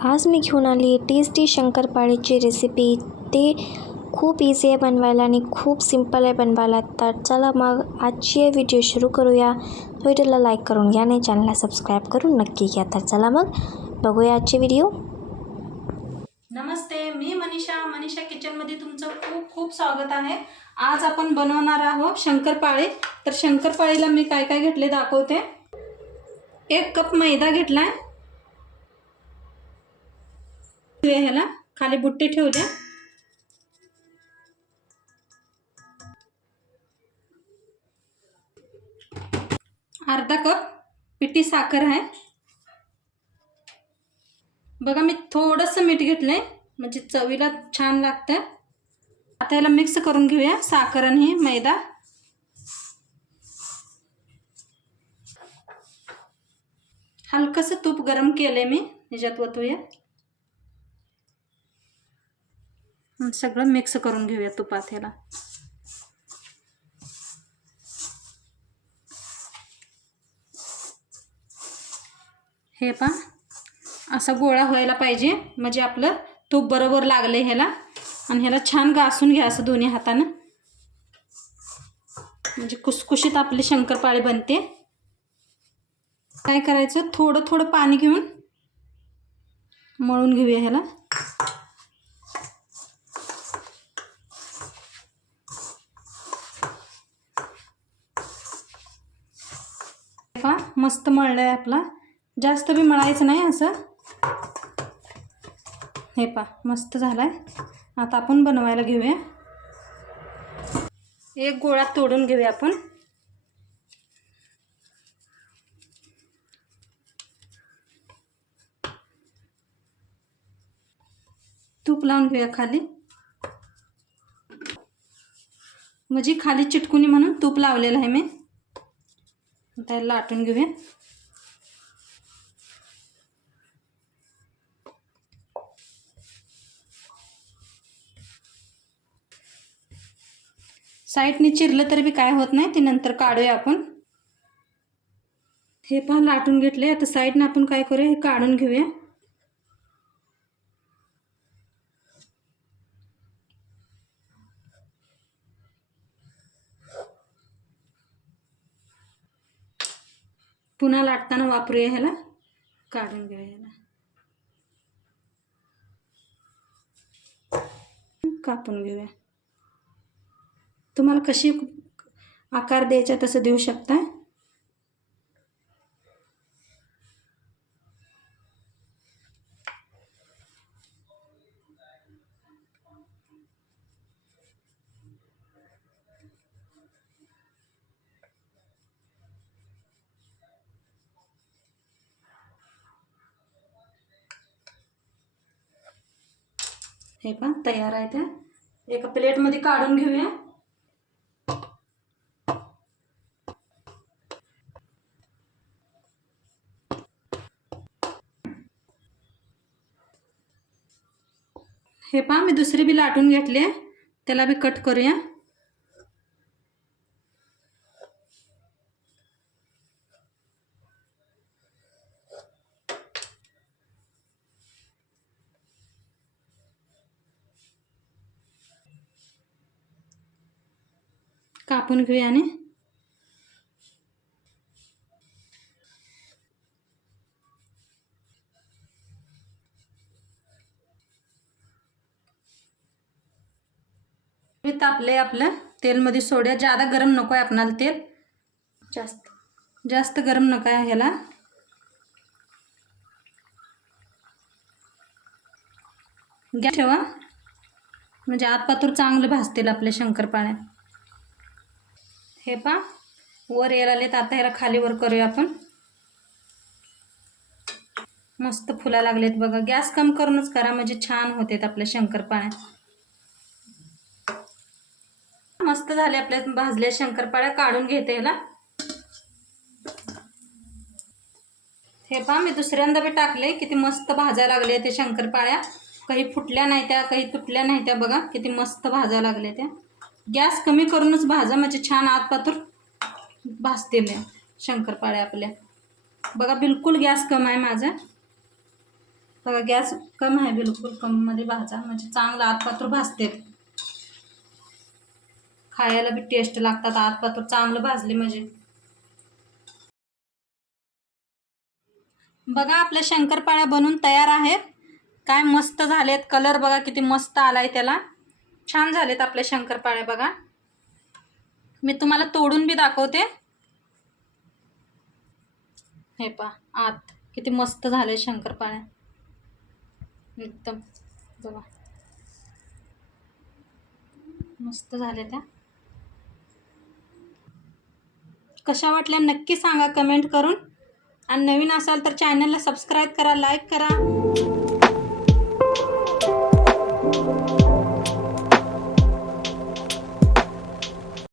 आज मी घेऊन आली टेस्टी शंकरपाळीची रेसिपी। ते खूप इझी आहे बनवायला आणि खूप सिंपल आहे बनवायला। तर चला मग आजची व्हिडिओ सुरू करूया। व्हिडिओला लाईक करून घ्या आणि चॅनलला सबस्क्राईब करून नक्की घ्या। तर चला मग बघूया आजची व्हिडिओ। नमस्ते, मी मनीषा किचनमध्ये तुमचं खूप खूप स्वागत आहे। आज आपण बनवणार आहोत शंकरपाळी। तर शंकरपाळीला मी काय काय घेतले दाखवते। 1 कप मैदा घेतलाय, ह्याला खाली बुट्टी ठेवल्या। अर्धा कप पिठी साखर आहे। बघा मी थोडंसं मीठ घेतलंय म्हणजे चवीला छान लागतं। आता याला मिक्स करून घेऊया साखर आणि मैदा। हलकसं तूप गरम केलंय मी, ह्याच्यात ओतूया। सगळं मिक्स करून घेऊया तुपात ह्याला। हे पहा असा गोळा व्हायला पाहिजे, म्हणजे आपलं तूप बरोबर लागले ह्याला। आणि ह्याला छान घासून घ्या असं दोन्ही हाताने, म्हणजे कुसकुशीत आपली शंकरपाळी बनते। काय करायचं, थोडं थोडं पाणी घेऊन मळून घेऊया ह्याला। पहा मस्त मळलंय आपला, जास्त बी मळायचं नाही असं। हे पहा मस्त झालाय। आता आपण बनवायला घेऊया। एक गोळा तोडून घेऊया आपण। तूप लावून घेऊया खाली, म्हणजे खाली चिटकुनी म्हणून तूप लावलेलं आहे मी। त्याला लाटून घेऊया। साईडने चिरलं तरी बी काय होत नाही, ते नंतर काढूया आपण। हे पहा लाटून घेतले। आता साईडने आपण काय करूया, हे काढून घेऊया। पुन्हा लाटताना वापरूया ह्याला। काढून घेऊया ह्याला, कापून घेऊया। तुम्हाला कशी आकार द्यायचा तसं देऊ शकता। हे पहा तयार आहे। त्या एका प्लेटमध्ये काढून घेऊया। हे पहा मी दुसरी बी लाटून घेतली, त्याला बी कट करूया। कापून घेऊया आणि तापले आपलं तेल मध्ये सोड्या। ज्यादा गरम नको आहे आपणाला, तेल जास्त गरम नको आहे ह्याला। गॅस ठेवा, म्हणजे आतपातूर चांगलं भाजतील आपले शंकरपाळ्या। हे पहा वर यायला आलेत। आता ह्याला खाली वर करूया आपण। मस्त फुला लागलेत बघा। गॅस कम करूनच करा, म्हणजे छान होतात आपल्या शंकरपाळ्या। मस्त झाले आपल्या भाजल्या शंकरपाळ्या। काढून घेते ह्याला। हे पहा मी दुसऱ्यांदा बी टाकले, किती मस्त भाजायला लागले ते शंकरपाळ्या। काही फुटल्या नाही त्या, काही तुटल्या नाही त्या। बघा किती मस्त भाजायला लागले त्या। गॅस कमी करूनच भाजा, म्हणजे छान आतपातूर भाजतील शंकरपाळ्या आपल्या। बघा बिलकुल गॅस कम आहे माझा। बघा गॅस कम आहे, बिलकुल कममध्ये भाजा म्हणजे चांगलं आतपातूर भाजते, खायला बी टेस्ट लागतात आतपातूर चांगलं भाजले म्हणजे. बघा आपल्या शंकरपाळ्या बनून तयार आहेत. काय मस्त झालेत, कलर बघा किती मस्त आलाय त्याला, छान झालेत आपल्या शंकरपाळ्या. बघा मी तुम्हाला तोडून बी दाखवते. हे पहा आत किती मस्त झाले शंकरपाळ्या एकदम, बघा मस्त झाले त्या. कशा वाटल्या नक्की सांगा कमेंट करून, आणि नवीन असाल तर चॅनलला सबस्क्राईब करा, लाईक करा.